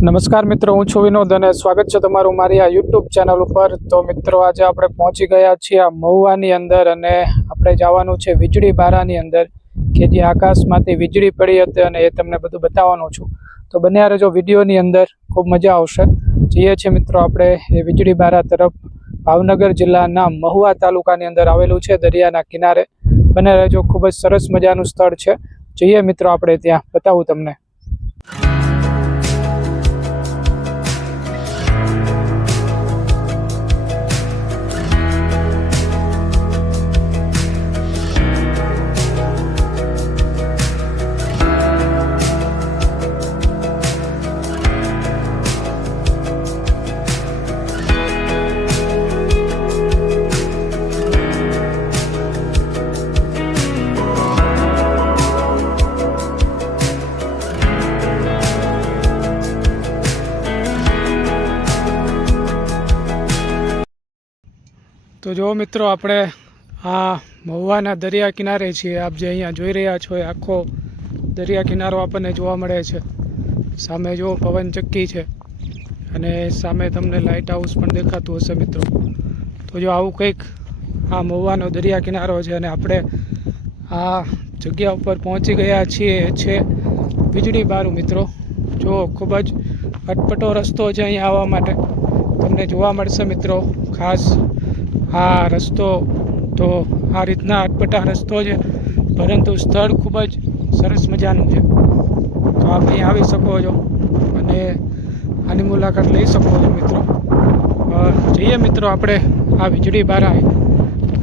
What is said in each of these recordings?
નમસ્કાર મિત્રો, હું છું વિનોદ અને સ્વાગત છે તમારું મારી આ યુટ્યુબ ચેનલ ઉપર. તો મિત્રો, આજે આપણે પહોંચી ગયા છીએ આ મહુવાની અંદર અને આપણે જવાનું છે વીજળી બારાની અંદર, કે જે આકાશમાંથી વીજળી પડી હતી અને એ તમને બધું બતાવવાનું છું. તો બન્યા રહેજો વિડીયોની અંદર, ખૂબ મજા આવશે. જઈએ છીએ મિત્રો, આપણે એ વીજળી બારા તરફ. ભાવનગર જિલ્લાના મહુવા તાલુકાની અંદર આવેલું છે, દરિયાના કિનારે. બને રહેજો, ખૂબ જ સરસ મજાનું સ્થળ છે. જઈએ મિત્રો, આપણે ત્યાં, બતાવું તમને. તો જો મિત્રો, આપણે આ મહુવાના દરિયા કિનારે છીએ. આપ જે અહીંયા જોઈ રહ્યા છો એ આખો દરિયા કિનારો આપણને જોવા મળે છે. સામે જો પવન ચક્કી છે અને સામે તમને લાઇટ હાઉસ પણ દેખાતું હશે મિત્રો. તો જો આવું કંઈક આ મહુવાનો દરિયા કિનારો છે અને આપણે આ જગ્યા ઉપર પહોંચી ગયા છીએ છે વીજળી બારું મિત્રો. જો ખૂબ જ અટપટો રસ્તો છે અહીંયા આવવા માટે. તમને જોવા મળશે મિત્રો, ખાસ આ રસ્તો તો આ રીતના અટપટા રસ્તો છે, પરંતુ સ્થળ ખૂબ જ સરસ મજાનું છે. તો આપ અહીં આવી શકો છો અને આની મુલાકાત લઈ શકો છો મિત્રો. જઈએ મિત્રો આપણે આ વીજળી બારાએ.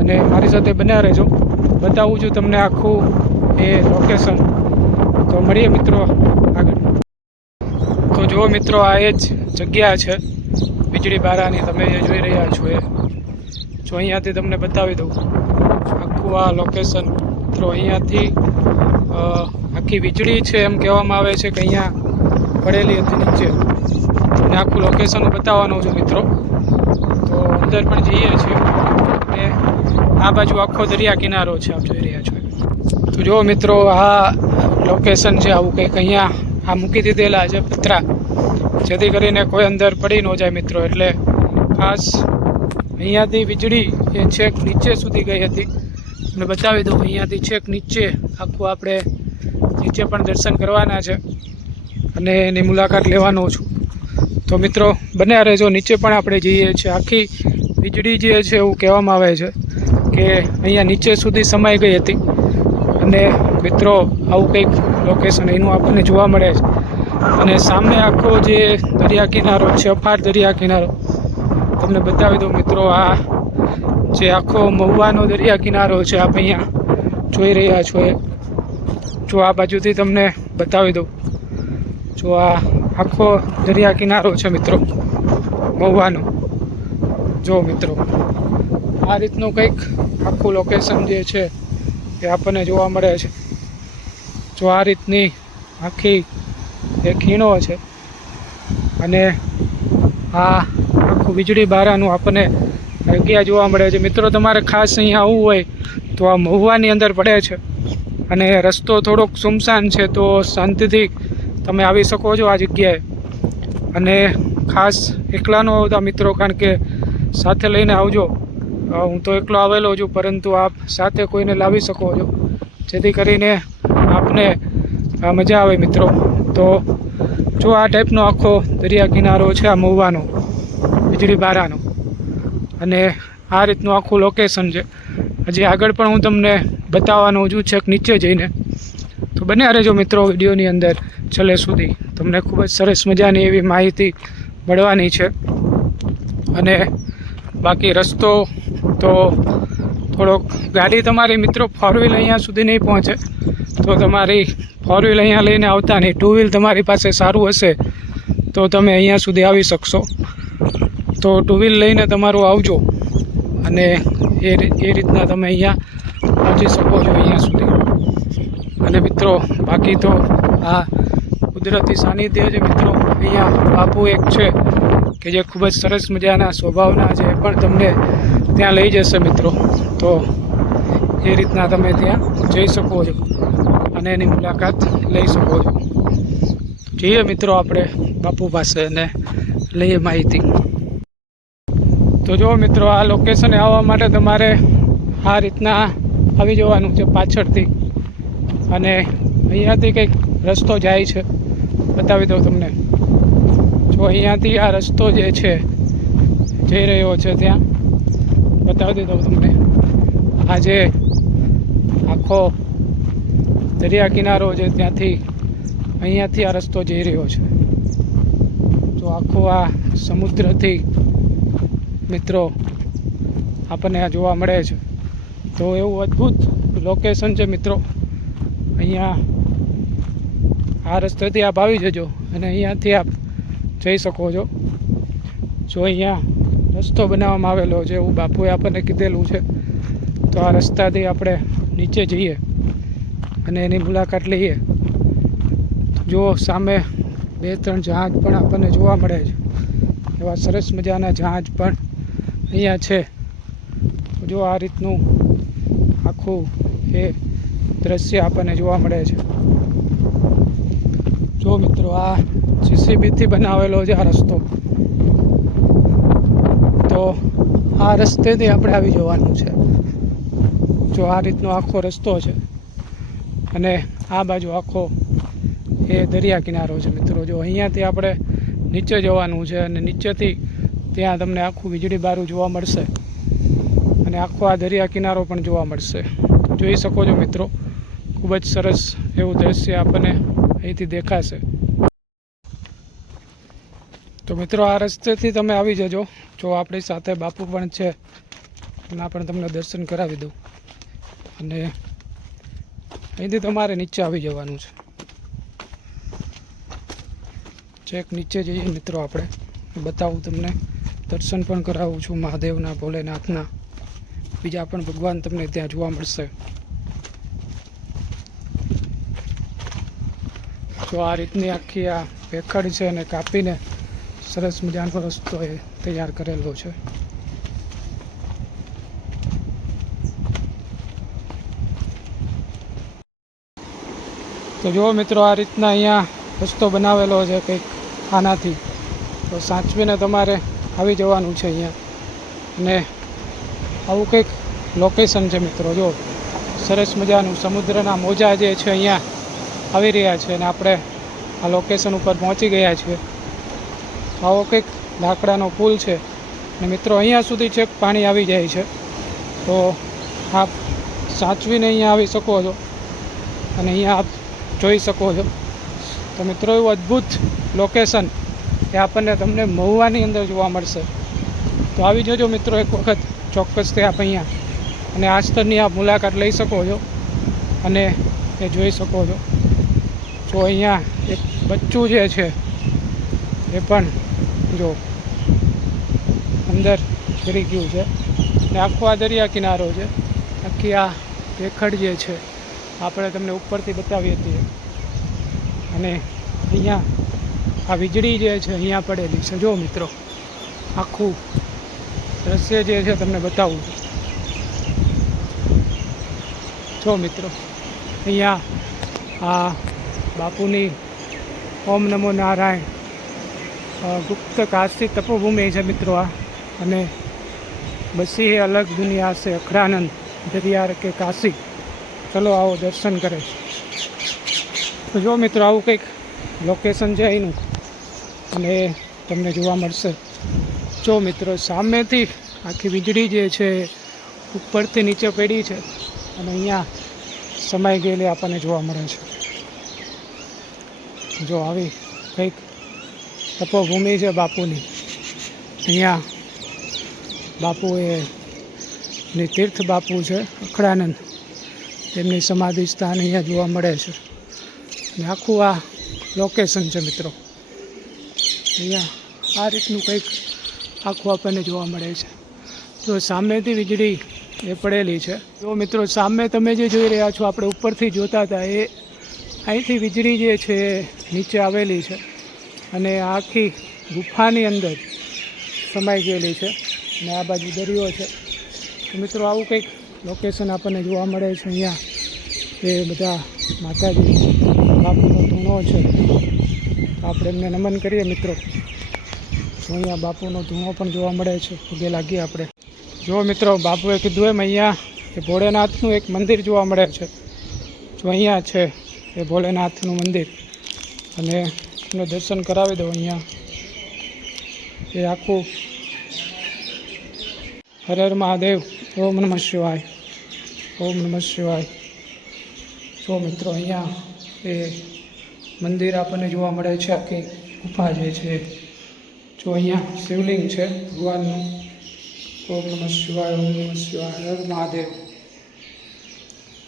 અને મારી સાથે બન્યા રહેજો. બતાવું છું તમને આખું એ લોકેશન તો મળીએ મિત્રો આગળ. તો જુઓ મિત્રો, આ એ જ જગ્યા છે વીજળી બારાની. તમે જે જોઈ રહ્યા છો એ. જો અહીંયાથી તમને બતાવી દઉં. આખું આ લોકેશન મિત્રો, અહીંયાથી આખી વીજળી છે એમ કહેવામાં આવે છે કે અહીંયા પડેલી હતી નીચે. તમને આખું લોકેશન બતાવવાનો છું, મિત્રો. તો અંદર પણ જઈએ છીએ. અને આ બાજુ આખો દરિયા કિનારો છે, આપ જોઈ રહ્યા છો. તો જુઓ મિત્રો, આ લોકેશન છે, આવું કંઈક અહીંયા આ મૂકી દીધેલા છે, પતરા. જેથી કરીને કોઈ અંદર પડી ન જાય, મિત્રો, એટલે ખાસ અહીંયાથી વીજળી એ છેક નીચે સુધી ગઈ હતી. અને બતાવી દઉં, અહીંયાથી છેક નીચે આખું આપણે નીચે પણ દર્શન કરવાના છે અને એની મુલાકાત લેવાનો છું. તો મિત્રો, બન્યા રહેજો. નીચે પણ આપણે જઈએ છીએ. આખી વીજળી જે છે એવું કહેવામાં આવે છે કે અહીંયા નીચે સુધી સમાઈ ગઈ હતી. અને મિત્રો, આવું કંઈક લોકેશન એનું આપણને જોવા મળે છે. અને સામે આખો જે દરિયા કિનારો છે અફાર દરિયા કિનારો તમને બતાવી દઉં મિત્રો, આ જે આખો મહુવાનો દરિયા કિનારો છે આપણે અહીંયા જોઈ રહ્યા છો એ. જો આ બાજુથી તમને બતાવી દઉં. જો આ આખો દરિયા કિનારો છે મિત્રો, મહુવાનો. જો મિત્રો, આ રીતનું કંઈક આખું લોકેશન જે છે એ આપણને જોવા મળે છે. જો આ રીતની આખી એ ખીણો છે અને આ આખું વીજળી બારાનું આપણને જગ્યા જોવા મળે છે. મિત્રો, તમારે ખાસ અહીંયા આવવું હોય તો આ મહુવાની અંદર પડે છે અને રસ્તો થોડોક સુમસાન છે તો શાંતિથી તમે આવી શકો છો આ જગ્યાએ. અને ખાસ એકલા ન આવતા મિત્રો, કારણ કે સાથે લઈને આવજો. હું તો એકલો આવેલો છું, પરંતુ આપ સાથે કોઈને લાવી શકો છો. જેથી કરીને આપને મજા આવે મિત્રો. તો જો આ ટાઈપનો આખો દરિયા કિનારો છે, આ મહુવાનો. વીજળી બારાનું. અને આ રીતનું આખું લોકેશન છે. હજી આગળ પણ હું તમને બતાવવાનું છું, છેક નીચે જઈને. તો બને રહેજો મિત્રો વિડીયોની અંદર છેલ્લે સુધી. તમને ખૂબ જ સરસ મજાની એવી માહિતી મળવાની છે. અને બાકી રસ્તો તો થોડોક ગાડી તમારી મિત્રો ફોર વ્હીલ અહીંયા સુધી નહીં પહોંચે. તો તમારી ફોર વ્હીલ અહીંયા લઈને આવતા નહીં. ટુ વ્હીલ તમારી પાસે સારું હશે. તો તમે અહીંયા સુધી આવી શકશો. તો ટુ વ્હીલ લઈને તમારું આવજો. અને એ એ રીતના તમે અહીંયા પહોંચી શકો છો અહીંયા સુધી. અને મિત્રો, બાકી તો આ કુદરતી સાનિધ્ય છે મિત્રો. અહીંયા બાપુ એક છે કે જે ખૂબ જ સરસ મજાના સ્વભાવના છે એ પણ તમને ત્યાં લઈ જશે મિત્રો. તો એ રીતના તમે ત્યાં જઈ શકો છો અને એની મુલાકાત લઈ શકો છો. જઈએ મિત્રો આપણે બાપુ પાસે અને લઈએ માહિતી. તો જો મિત્રો, આ લોકેશને આવવા માટે તમારે આ રીતના આવી જવાનું છે પાછળથી. અને અહીંયાથી કંઈક રસ્તો જાય છે. બતાવી દઉં તમને. જો અહીંયાથી આ રસ્તો જે છે, જઈ રહ્યો છે ત્યાં, બતાવી દઉં તમને. આ જે આખો દરિયા કિનારો છે ત્યાંથી અહીંયાથી આ રસ્તો જઈ રહ્યો છે. તો આખો આ સમુદ્રથી મિત્રો, આપણને આ જોવા મળે છે. તો એવું અદ્ભુત લોકેશન છે મિત્રો. અહીંયા આ રસ્તેથી આપ આવી જજો અને અહીંયાથી આપ જઈ શકો છો. જો અહીંયા રસ્તો બનાવવામાં આવેલો છે એવું બાપુએ આપણને કીધેલું છે, તો આ રસ્તાથી આપણે નીચે જઈએ અને એની મુલાકાત લઈએ. જો સામે બે ત્રણ જહાજ પણ આપણને જોવા મળે છે. એવા સરસ મજાના જહાજ પણ અહીંયા છે. જો આ રીતનું આખું એ દ્રશ્ય આપણને જોવા મળે છે. જો મિત્રો, આ જીસીબીથી બનાવેલો છે આ રસ્તો, તો આ રસ્તેથી આપણે આવી જવાનું છે. જો આ રીતનો આખો રસ્તો છે અને આ બાજુ આખો એ દરિયા કિનારો છે મિત્રો. જો અહીંયાથી આપણે નીચે જવાનું છે અને નીચેથી ત્યાં તમને આખું વીજળી બારું જોવા મળશે. અને આખો આ દરિયા કિનારો પણ જોવા મળશે. જોઈ શકો છો મિત્રો, ખૂબ જ સરસ એવું દ્રશ્ય આપણને અહીંથી દેખાશે. તો મિત્રો, આ રસ્તેથી તમે આવી જજો. જો આપણી સાથે બાપુ પણ છે, એના પણ તમને દર્શન કરાવી દઉં. અને અહીંથી તમારે નીચે આવી જવાનું છે. ચેક નીચે જઈએ મિત્રો આપણે. બતાવું તમને. દર્શન પણ કરાવું છું મહાદેવના, ભોલેનાથના. બીજા પણ ભગવાન તમને ત્યાં જોવા મળશે. જો આ રીતની આખી આ ભેખડ છે અને કાપીને સરસ મજાનો રસ્તો એ તૈયાર કરેલો છે. તો જો મિત્રો, આ રીતના અહીંયા રસ્તો બનાવેલો છે કંઈક આનાથી. તો સાચવીને તમારે આવી જવાનું છે અહીંયા. અને આવું કંઈક લોકેશન છે મિત્રો, જો. સરસ મજાનું સમુદ્રના મોજા જે છે અહીંયા આવી રહ્યા છે અને આપણે આ લોકેશન ઉપર પહોંચી ગયા છીએ. આવો કંઈક લાકડાનો પુલ છે. અને મિત્રો, અહીંયા સુધી છેક પાણી આવી જાય છે. તો આપ સાચવીને અહીંયા આવી શકો છો. અને અહીંયા આપ જોઈ શકો છો. તો મિત્રો, એવું અદ્ભુત લોકેશન એ આપણને તમને મહુવાની અંદર જોવા મળશે. તો આવી જજો મિત્રો એક વખત ચોક્કસથી આપ અહીંયા. અને આ સ્તરની આપ મુલાકાત લઈ શકો છો. અને એ જોઈ શકો છો. જો અહીંયા એક બચ્ચું જે છે, એ પણ જો અંદર ફરી ગયું છે. ને આખો આ દરિયા કિનારો છે. આખી આ રેખડ જે છે, આપણે તમને ઉપરથી બતાવીએ હતી અને અહીંયા આ વીજળી જે છે અહીંયા પડેલી છે. જો મિત્રો, આખું દ્રશ્ય જે છે તમને બતાવું છું. જો મિત્રો, અહીંયા આ બાપુની ઓમ નમો નારાયણ ગુપ્ત કાશી તપોભૂમિ છે મિત્રો આ. અને બસી એ અલગ દુનિયા છે અખડાનંદ દરિયાર કે કાશી. ચલો આવો દર્શન કરે તો જો મિત્રો, આવું કંઈક લોકેશન છે અહીંનું. અને તમને જોવા મળશે. જો મિત્રો, સામેથી આખી વીજળી જે છે, ઉપરથી નીચે પડી છે અને અહીંયા સમાઈ ગયેલી આપણને જોવા મળે છે. જો આવી કંઈક તપોભૂમિ છે બાપુની, અહીંયા બાપુ એ ને તીર્થ બાપુ છે, અખડાનંદ, તેમની સમાધિ સ્થાન અહીંયા જોવા મળે છે. ને આખું આ લોકેશન છે મિત્રો. અહીંયા આ રીતનું કંઈક આખું આપણને જોવા મળે છે. તો સામેથી વીજળી એ પડેલી છે. તો મિત્રો, સામે તમે જે જોઈ રહ્યા છો, આપણે ઉપરથી જોતા હતા, એ અહીંથી વીજળી જે છે, એ નીચે આવેલી છે અને આખી ગુફાની અંદર સમાઈ ગયેલી છે અને આ બાજુ દરિયો છે. તો મિત્રો, આવું કંઈક લોકેશન આપણને જોવા મળે છે અહીંયા. એ બધા માતાજી બાપુનો ધૂણો છે. આપણે એમને નમન કરીએ મિત્રો. અહીંયા બાપુનો ધુમો પણ જોવા મળે છે પગે લાગીએ આપણે. જો મિત્રો, બાપુએ કીધું એમ અહીંયા એ ભોળેનાથનું એક મંદિર જોવા મળે છે. જો અહીંયા છે એ ભોળેનાથનું મંદિર. અને એમને દર્શન કરાવી દઉં અહીંયા. એ આખું હર હર મહાદેવ. ઓમ નમઃ શિવાય. ઓમ નમઃ શિવાય. જો મિત્રો, અહીંયા એ મંદિર આપણને જોવા મળે છે, આખી ગુફા જે છે. જો અહીંયા શિવલિંગ છે, ભગવાનનું. ઓમ નમઃ શિવાય, ઓમ નમઃ શિવાય, હર મહાદેવ.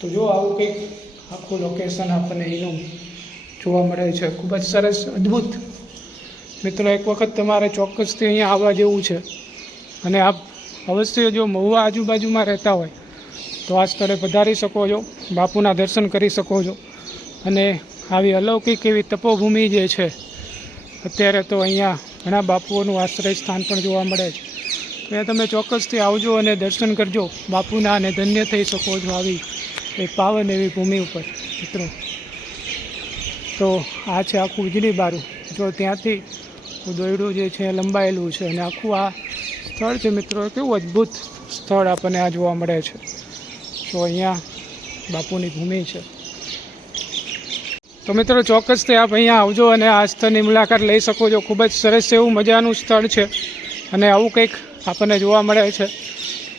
તો જો આવું કંઈક આખું લોકેશન આપણને એનું જોવા મળે છે. ખૂબ જ સરસ, અદ્ભુત. મિત્રો, એક વખત તમારે ચોક્કસથી અહીંયા આવવા જેવું છે. અને આપ અવશ્ય જો મહુવા આજુબાજુમાં રહેતા હોય, તો આ સ્થળે પધારી શકો છો, બાપુના દર્શન કરી શકો છો. અને આવી અલૌકિક એવી તપોભૂમિ જે છે, અત્યારે તો અહીંયા ઘણા બાપુઓનું આશ્રય સ્થાન પણ જોવા મળે છે. ત્યાં તમે ચોક્કસથી આવજો અને દર્શન કરજો. બાપુના અને ધન્ય થઈ શકો છો આવી એ પાવન એવી ભૂમિ ઉપર, મિત્રો. તો આ છે આખું વીજળી બારું. જો ત્યાંથી દોયડું જે છે લંબાયેલું છે અને આખું આ સ્થળ છે મિત્રો કેવું અદ્ભુત સ્થળ આપણને આ જોવા મળે છે. તો અહીંયા બાપુની ભૂમિ છે. તો મિત્રો ચોક્કસથી આપ અહીંયા આવજો અને આ સ્થળની મુલાકાત લઈ શકો છો. ખૂબ જ સરસ એવું મજાનું સ્થળ છે અને આવું કંઈક આપણને જોવા મળે છે.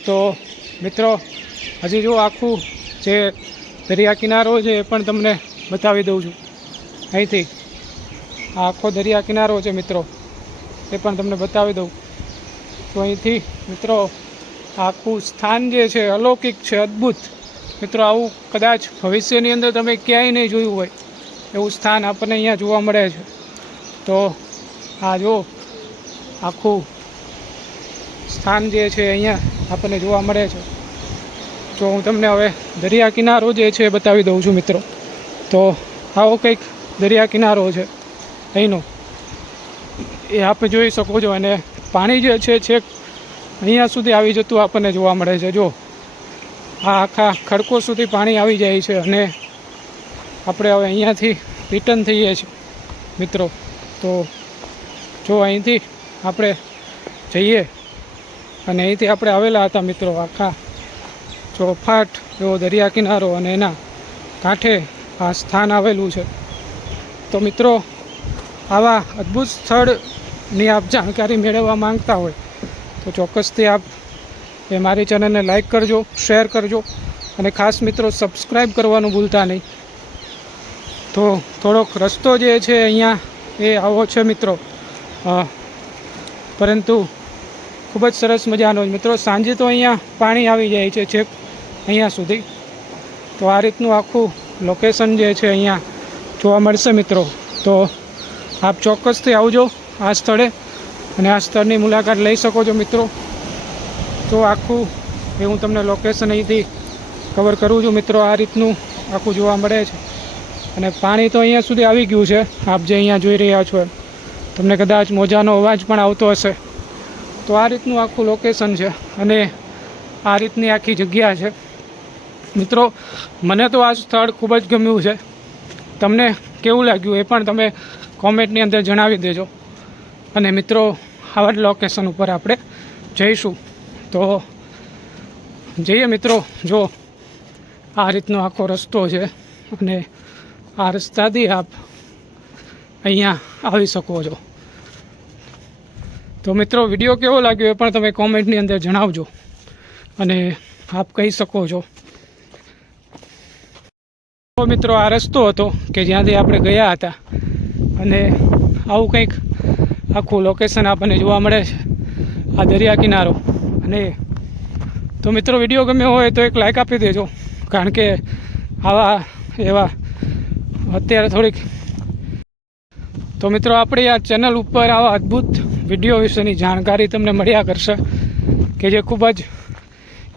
તો મિત્રો, હજી જો આખું જે દરિયા કિનારો છે એ પણ તમને બતાવી દઉં છું. અહીંથી આ આખો દરિયા કિનારો છે મિત્રો, એ પણ તમને બતાવી દઉં. તો અહીંથી મિત્રો, આખું સ્થાન જે છે અલૌકિક છે, અદ્ભુત. મિત્રો, આવું કદાચ ભવિષ્યની અંદર તમે ક્યાંય નહીં જોયું હોય. એવું સ્થાન આપણને અહીંયા જોવા મળે છે. તો આ જો આખું સ્થાન જે છે અહીંયા આપણને જોવા મળે છે. તો હું તમને હવે દરિયા કિનારો જે છે એ બતાવી દઉં છું મિત્રો. તો આવો કંઈક દરિયા કિનારો છે અહીંનો. એ આપ જોઈ શકો છો અને પાણી જે છે છેક અહીંયા સુધી આવી જતું આપણને જોવા મળે છે. જો આ આખા ખડકો સુધી પાણી આવી જાય છે અને આપણે હવે અહીંયાથી રિટર્ન થઈએ છીએ, મિત્રો. તો જો અહીંથી આપણે જઈએ, અને અહીંથી આપણે આવેલા હતા મિત્રો આખા ચોફાટ એવો દરિયા કિનારો અને એના કાંઠે આ સ્થાન આવેલું છે. તો મિત્રો, આવા અદ્ભુત સ્થળની આપ જાણકારી મેળવવા માંગતા હોય, તો ચોક્કસથી આપ એ મારી ચેનલને લાઈક કરજો શેર કરજો, અને ખાસ મિત્રો સબસ્ક્રાઈબ કરવાનું ભૂલતા નહીં. તો થોડોક રસ્તો જે છે અહીંયા એ આવો છે મિત્રો. પરંતુ ખૂબ જ સરસ મજાનો મિત્રો, સાંજે તો અહીંયા પાણી આવી જાય છે છેક અહીંયા સુધી. તો આ રીતનું આખું લોકેશન જે છે અહીંયા જોવા મળશે મિત્રો. તો આપ ચોક્કસથી આવજો આ સ્થળે અને આ સ્થળની મુલાકાત લઈ શકો છો મિત્રો. તો આખું એ હું તમને લોકેશન અહીંથી કવર કરું છું. મિત્રો, આ રીતનું આખું જોવા મળે છે. અને પાણી તો અહીંયા સુધી આવી ગયું છે. આપ જે અહીંયા જોઈ રહ્યા છો તમને કદાચ મોજાનો અવાજ પણ આવતો હશે. તો આ રીતનું આખું લોકેશન છે અને આ રીતની આખી જગ્યા છે. મિત્રો, મને તો આ સ્થળ ખૂબ જ ગમ્યું છે. તમને કેવું લાગ્યું એ પણ તમે કોમેન્ટની અંદર જણાવી દેજો. અને મિત્રો, આવા જ લોકેશન ઉપર આપણે જઈશું. તો જઈએ મિત્રો, જો આ રીતનો આખો રસ્તો છે અને આ રસ્તાથી આપ અહીંયા આવી શકો છો. તો મિત્રો, વીડિયો કેવો લાગ્યો એ પણ તમે કોમેન્ટની અંદર જણાવજો અને આપ કહી શકો છો. મિત્રો, આ રસ્તો હતો કે જ્યાંથી આપણે ગયા હતા અને આવું કંઈક આખું લોકેશન આપણને જોવા મળે છે આ દરિયા કિનારો. અને તો મિત્રો, વીડિયો ગમ્યો હોય તો એક લાઈક આપી દેજો, કારણ કે આવા એવા અત્યારે થોડીક તો મિત્રો આપણી આ ચેનલ ઉપર આવા અદ્ભુત વીડિયો વિશેની જાણકારી તમને મળ્યા કરશે કે જે ખૂબ જ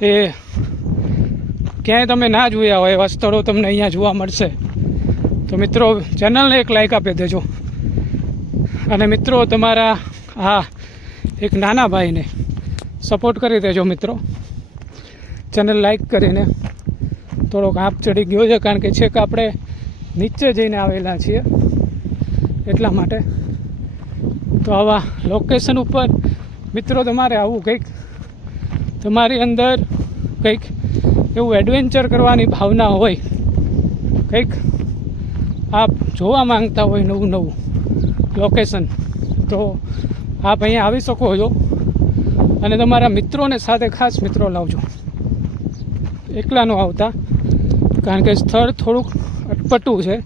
એ ક્યાંય તમે ના જોયા હોય એવા સ્થળો તમને અહીંયા જોવા મળશે. તો મિત્રો ચેનલને એક લાઈક આપી દેજો. અને મિત્રો તમારા આ એક નાના ભાઈને સપોર્ટ કરી દેજો મિત્રો. ચેનલ લાઈક કરીને થોડોક આપ ચડી ગયો છે કારણ કે છેક આપણે નીચે જઈને આવેલા છીએ એટલા માટે. તો આવા લોકેશન ઉપર મિત્રો તમારે આવું કંઈક તમારી અંદર કંઈક એવું એડવેન્ચર કરવાની ભાવના હોય, કંઈક આપ જોવા માંગતા હોય નવું નવું લોકેશન તો આપ અહીંયા આવી શકો છો અને તમારા મિત્રોને સાથે ખાસ મિત્રો લાવજો. એકલા ન આવતા, કારણ કે સ્થળ થોડુંક અટપટું છે.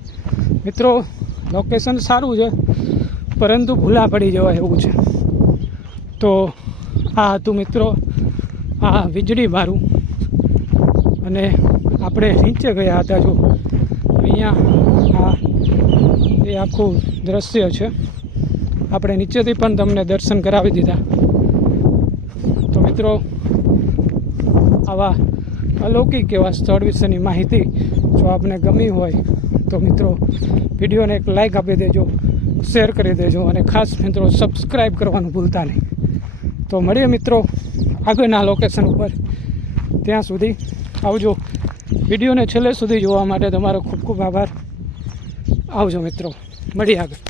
મિત્રો લોકેશન સારું છે, પરંતુ ભૂલા પડી જવાય એવું છે. તો આ હતું મિત્રો, આ વીજળી મારું. અને આપણે નીચે ગયા હતા જો, અહીંયા આ એ આખું દ્રશ્ય છે. આપણે નીચેથી પણ તમને દર્શન કરાવી દીધા. તો મિત્રો, આવા અલૌકિક એવા સ્થળ વિશેની માહિતી જો આપને ગમી હોય તો મિત્રો વિડીયોને એક લાઈક આપી દેજો શેર કરી દેજો અને ખાસ મિત્રો સબસ્ક્રાઈબ કરવાનું ભૂલતા નહીં. તો મળીએ મિત્રો આગળના લોકેશન ઉપર. ત્યાં સુધી આવજો. વિડીયોને છેલ્લે સુધી જોવા માટે તમારો ખૂબ ખૂબ આભાર. આવજો મિત્રો. મળીએ આગળ.